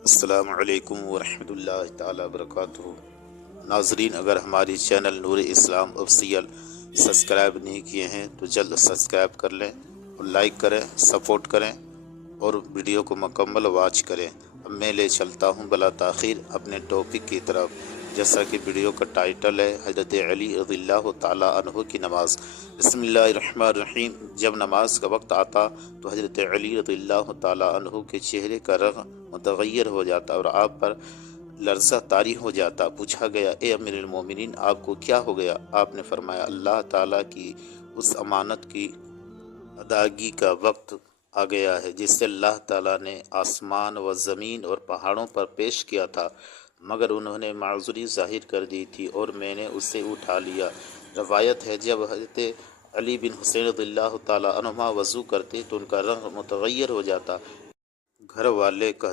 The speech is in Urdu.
السلام علیکم ورحمۃ اللہ تعالی وبرکاتہ۔ ناظرین، اگر ہماری چینل نور اسلام آفیشیل سبسکرائب نہیں کیے ہیں تو جلد سبسکرائب کر لیں اور لائک کریں، سپورٹ کریں اور ویڈیو کو مکمل واچ کریں۔ اب میں لے چلتا ہوں بلا تاخیر اپنے ٹاپک کی طرف، جیسا کہ ویڈیو کا ٹائٹل ہے حضرت علی رضی اللہ تعالی عنہ کی نماز۔ بسم اللہ الرحمن الرحیم۔ جب نماز کا وقت آتا تو حضرت علی رضی اللہ تعالی عنہ کے چہرے کا رنگ متغیر ہو جاتا اور آپ پر لرزہ طاری ہو جاتا۔ پوچھا گیا، اے امیر المومنین، آپ کو کیا ہو گیا؟ آپ نے فرمایا، اللہ تعالیٰ کی اس امانت کی ادائیگی کا وقت آ گیا ہے جس سے اللہ تعالیٰ نے آسمان و زمین اور پہاڑوں پر پیش کیا تھا، مگر انہوں نے معذوری ظاہر کر دی تھی اور میں نے اسے اٹھا لیا۔ روایت ہے، جب حضرت علی بن حسین رضی اللہ تعالیٰ عنہما وضو کرتے تو ان کا رنگ متغیر ہو جاتا۔ گھر والے کہتے